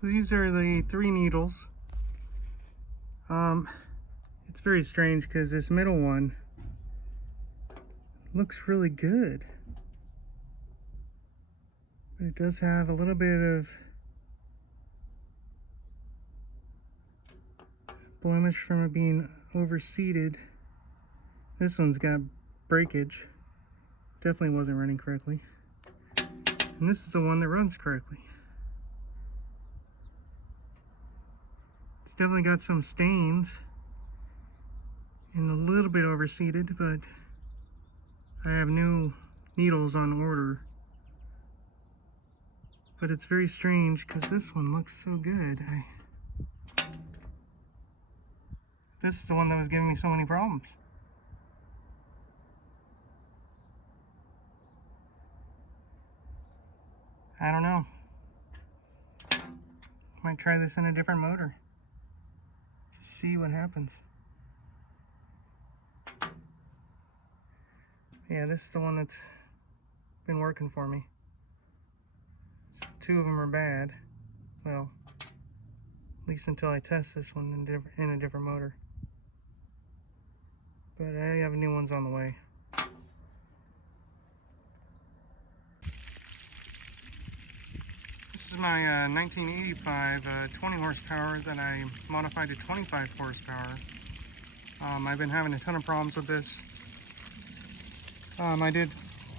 So these are the 3 needles. It's very strange because this middle one looks really good, but it does have a little bit of blemish from it being overseeded. This one's got breakage. Definitely wasn't running correctly. And this is the one that runs correctly. It's definitely got some stains and a little bit overseeded, but I have new needles on order. But it's very strange because this one looks so good. This is the one that was giving me so many problems. I don't know. Might try this in a different motor. Just see what happens. Yeah, this is the one that's been working for me. So 2 of them are bad. Well, at least until I test this one in a different motor. But I have new ones on the way. This is my 1985 20 horsepower that I modified to 25 horsepower. I've been having a ton of problems with this. I did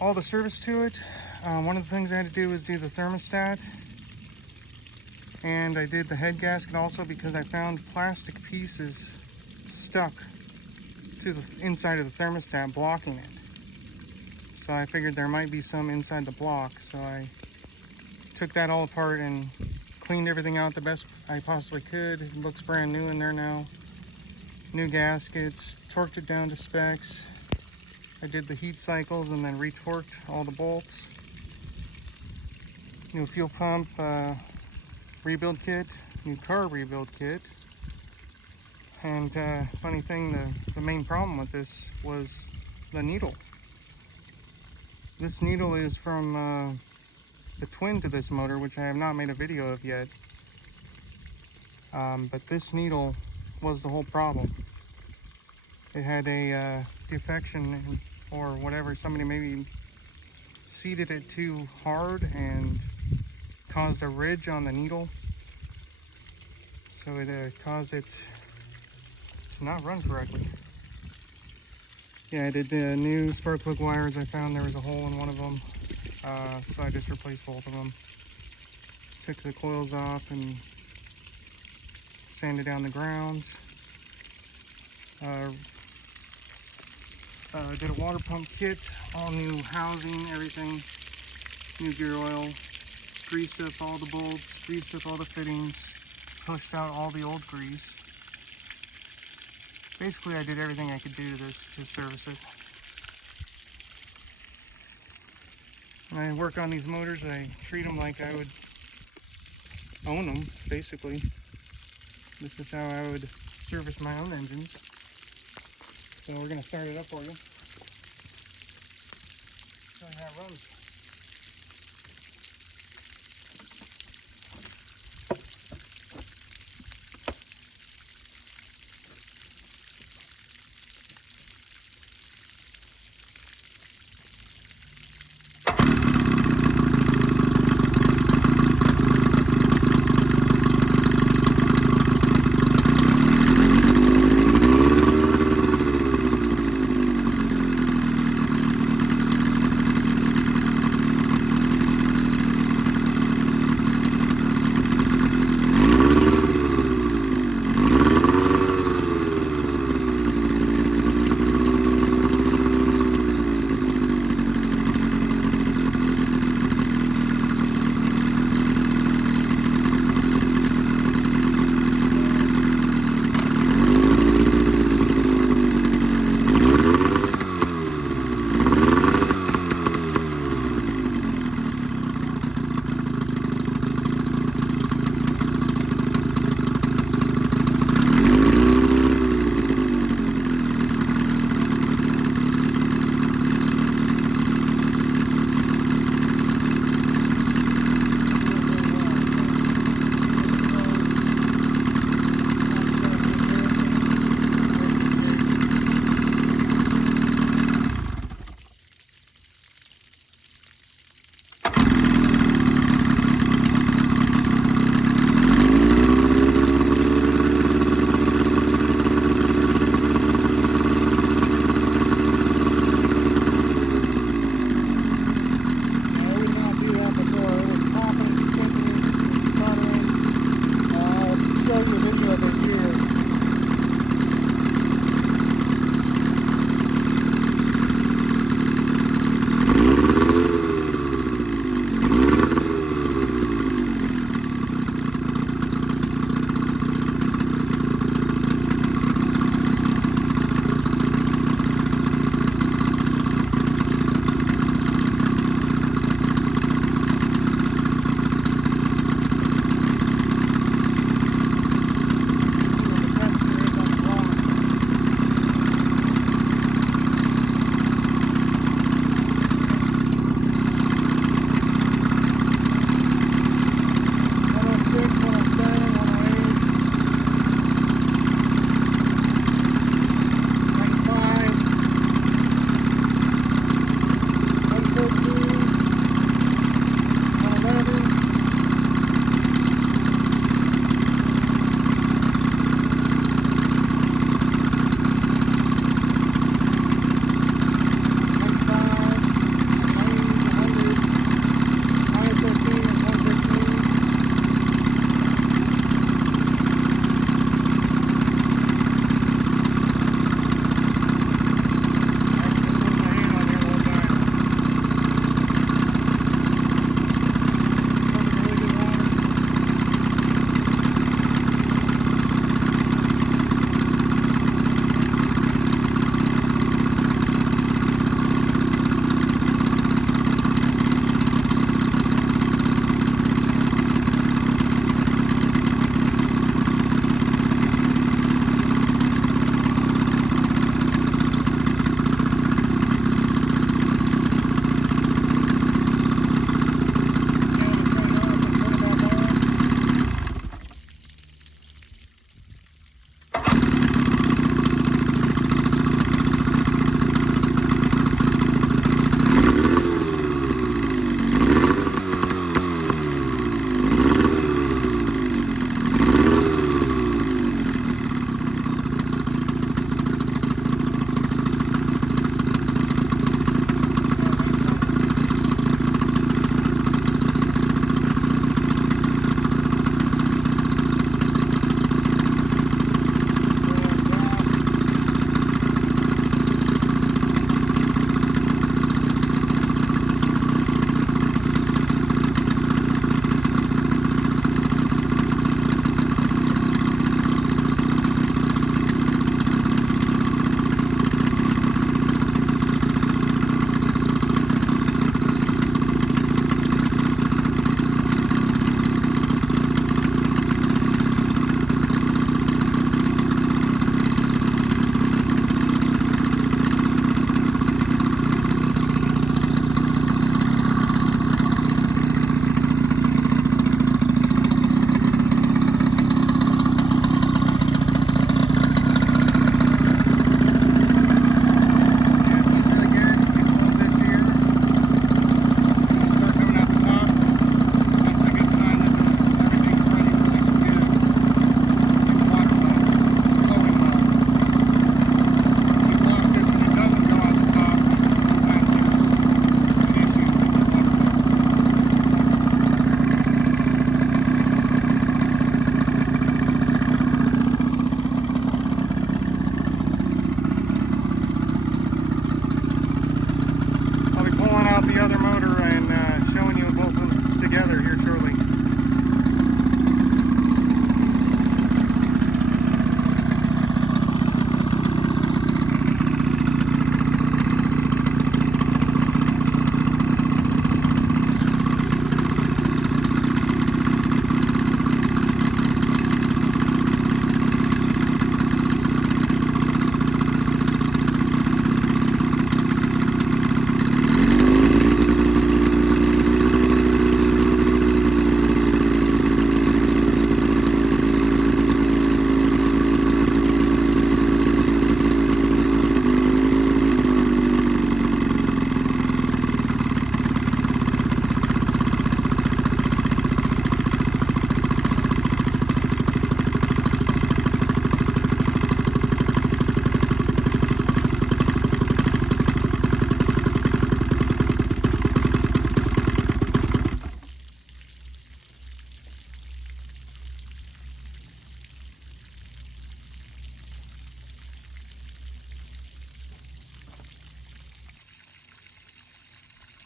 all the service to it. One of the things I had to do was do the thermostat, and I did the head gasket also because I found plastic pieces stuck to the inside of the thermostat blocking it. So I figured there might be some inside the block, so I took that all apart and cleaned everything out the best I possibly could. It looks brand new in there now. New gaskets, torqued it down to specs. I did the heat cycles and then retorqued all the bolts. New fuel pump rebuild kit, new car rebuild kit. And funny thing, the main problem with this was the needle. This needle is from the twin to this motor, which I have not made a video of yet. But this needle was the whole problem. It had a defection or whatever. Somebody maybe seated it too hard and caused a ridge on the needle. So it caused it to not run correctly. Yeah, I did the new spark plug wires. I found there was a hole in one of them. So I just replaced both of them. Took the coils off and sanded down the grounds. Did a water pump kit, all new housing, everything, new gear oil, greased up all the bolts, greased up all the fittings, pushed out all the old grease. Basically, I did everything I could do to this to service it. When I work on these motors, I treat them like I would own them, basically. This is how I would service my own engines. So we're going to start it up for you. Show you how it runs.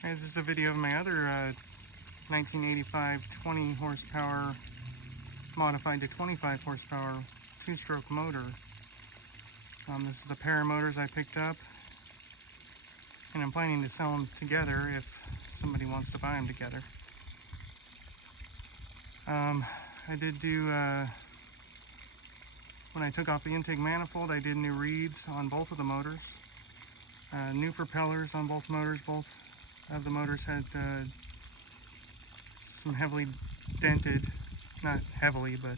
This is a video of my other 1985 20 horsepower modified to 25 horsepower two-stroke motor. This is a pair of motors I picked up, and I'm planning to sell them together if somebody wants to buy them together. I did do, when I took off the intake manifold, I did new reeds on both of the motors. New propellers on both motors. Both of the motors had some heavily dented, not heavily, but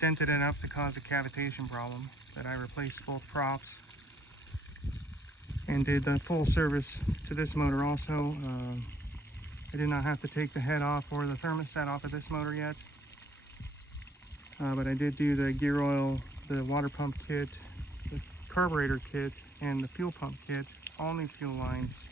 dented enough to cause a cavitation problem, that I replaced both props and did the full service to this motor also. I did not have to take the head off or the thermostat off of this motor yet, but I did do the gear oil, the water pump kit, the carburetor kit, and the fuel pump kit, all new fuel lines.